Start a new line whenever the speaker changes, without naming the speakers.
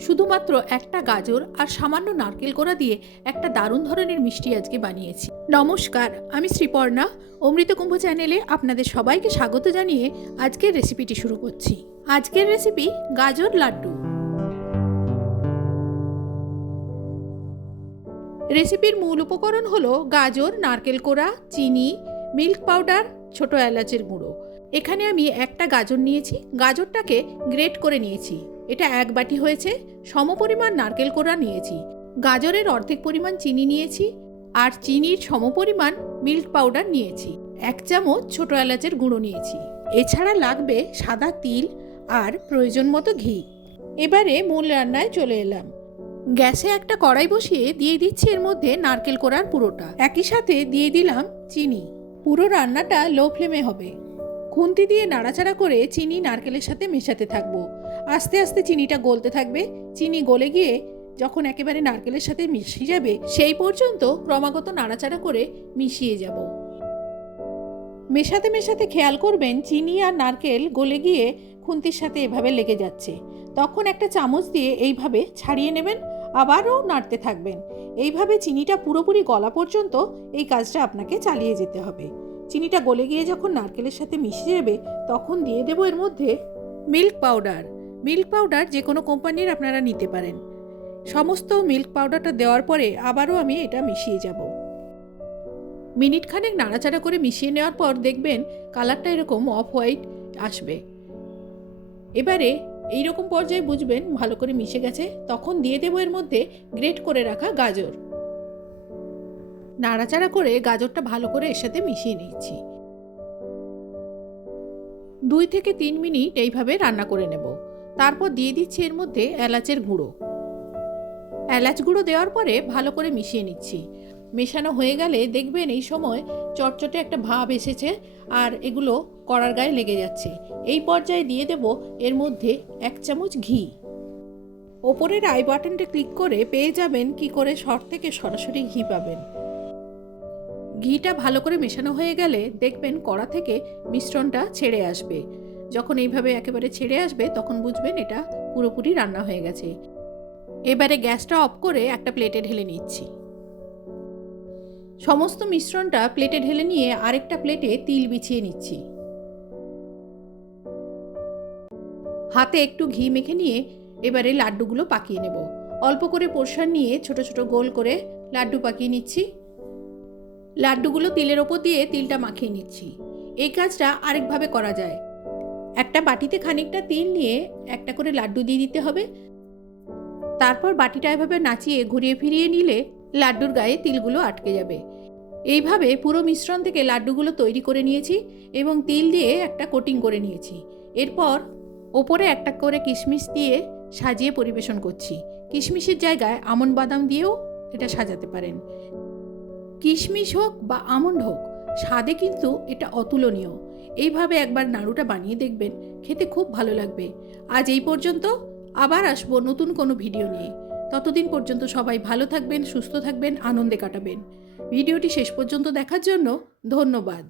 শুধুমাত্র একটা গাজর আর সামান্য নারকেল কোড়া দিয়ে একটা দারুণ ধরনের মিষ্টি আজকে বানিয়েছি। নমস্কার, আমি শ্রীপর্ণা, অমৃত কুম্ভ চ্যানেলে আপনাদের সবাইকে স্বাগত জানিয়ে আজকের রেসিপিটি শুরু করছি। আজকের রেসিপি গাজর লাড্ডু। রেসিপির মূল উপকরণ হলো গাজর, নারকেল কোড়া, চিনি, মিল্ক পাউডার, ছোট এলাচের গুঁড়ো। এখানে আমি একটা গাজর নিয়েছি। গাজরটাকে গ্রেট করে নিয়েছি। এটা এক বাটি হয়েছে, সমপরিমাণ নারকেল কোড়া নিয়েছি। গাজরের অর্ধেক পরিমাণ চিনি নিয়েছি আর চিনির সমপরিমাণ মিল্ক পাউডার নিয়েছি। এক চামচ ছোট এলাচের গুঁড়ো নিয়েছি। এছাড়া লাগবে সাদা তিল আর প্রয়োজন মতো ঘি। এবারে মূল রান্নায় চলে এলাম। গ্যাসে একটা কড়াই বসিয়ে দিয়ে দিচ্ছি এর মধ্যে নারকেল কোড়ার পুরোটা। একই সাথে দিয়ে দিলাম চিনি। পুরো রান্নাটা লো ফ্লেমে হবে। খুন্তি দিয়ে নাড়াচাড়া করে চিনি নারকেলের সাথে মেশাতে থাকব। আস্তে আস্তে চিনিটা গলতে থাকবে। চিনি গলে গিয়ে যখন একেবারে নারকেলের সাথে মিশে যাবে, সেই পর্যন্ত ক্রমাগত নাড়াচাড়া করে মিশিয়ে যাব। মেশাতে মেশাতে খেয়াল করবেন, চিনি আর নারকেল গলে গিয়ে খুন্তির সাথে এভাবে লেগে যাচ্ছে। তখন একটা চামচ দিয়ে এইভাবে ছাড়িয়ে নেবেন, আবারও নাড়তে থাকবেন। এইভাবে চিনিটা পুরোপুরি গলা পর্যন্ত এই কাজটা আপনাকে চালিয়ে যেতে হবে। চিনিটা গলে গিয়ে যখন নারকেলের সাথে মিশে যাবে, তখন দিয়ে দেবো এর মধ্যে মিল্ক পাউডার। মিল্ক পাউডার যে কোনো কোম্পানির আপনারা নিতে পারেন। সমস্ত মিল্ক পাউডারটা দেওয়ার পরে আবারও আমি এটা মিশিয়ে যাব। মিনিট খানেক নাড়াচাড়া করে মিশিয়ে নেওয়ার পর দেখবেন কালারটা এরকম অফ হোয়াইট আসবে। এবারে এই রকম পর্যায়ে বুঝবেন ভালো করে মিশে গেছে, তখন দিয়ে দেবো এর মধ্যে গ্রেট করে রাখা গাজর। নাড়াচাড়া করে গাজরটা ভালো করে এর সাথে মিশিয়ে নিচ্ছি। দুই থেকে তিন মিনিট এইভাবে রান্না করে নেব। তারপর দিয়ে দিচ্ছি এর মধ্যে এলাচের গুঁড়ো। এলাচ গুঁড়ো দেওয়ার পরে ভালো করে মিশিয়ে নিচ্ছি। মেশানো হয়ে গেলে দেখবেন এই সময় চটচটে একটা ভাব এসেছে আর এগুলো কড়ার গায়ে লেগে যাচ্ছে। এই পর্যায়ে দিয়ে দেব এর মধ্যে এক চামচ ঘি। ওপরের আই বাটনটা ক্লিক করে পেয়ে যাবেন কি করে শর থেকে সরাসরি ঘি পাবেন। ঘিটা ভালো করে মেশানো হয়ে গেলে দেখবেন কড়া থেকে মিশ্রণটা ছেড়ে আসবে। যখন এইভাবে একেবারে ছেড়ে আসবে, তখন বুঝবেন এটা পুরোপুরি রান্না হয়ে গেছে। এবারে গ্যাসটা অফ করে একটা প্লেটে ঢেলে নিচ্ছি। সমস্ত মিশ্রণটা প্লেটে ঢেলে নিয়ে আরেকটা প্লেটে তিল বিছিয়ে নিচ্ছি। হাতে একটু ঘি মেখে নিয়ে এবারে লাড্ডুগুলো পাকিয়ে নেব। অল্প করে পোর্শন নিয়ে ছোট ছোট গোল করে লাড্ডু পাকিয়ে নিচ্ছি। লাড্ডুগুলো তিলের ওপর দিয়ে তিলটা মাখিয়ে নিচ্ছি। এই কাজটা আরেকভাবে করা যায়। একটা বাটিতে খানিকটা তিল নিয়ে একটা করে লাড্ডু দিয়ে দিতে হবে। তারপর বাটিটা এভাবে নাচিয়ে ঘুরিয়ে ফিরিয়ে নিলে লাড্ডুর গায়ে তিলগুলো আটকে যাবে। এইভাবে পুরো মিশ্রণ থেকে লাড্ডুগুলো তৈরি করে নিয়েছি এবং তিল দিয়ে একটা কোটিং করে নিয়েছি। এরপর ওপরে একটা করে কিশমিশ দিয়ে সাজিয়ে পরিবেশন করছি। কিশমিশের জায়গায় আমন বাদাম দিয়েও এটা সাজাতে পারেন। কিশমিশ হোক বা আমন্ড হোক স্বাদে কিন্তু এটা অতুলনীয়। এইভাবে একবার নাড়ুটা বানিয়ে দেখবেন, খেতে খুব ভালো লাগবে। আজ এই পর্যন্ত, আবার আসব নতুন কোনো ভিডিও নিয়ে। ততদিন পর্যন্ত সবাই ভালো থাকবেন, সুস্থ থাকবেন, আনন্দে কাটাবেন। ভিডিওটি শেষ পর্যন্ত দেখার জন্য ধন্যবাদ।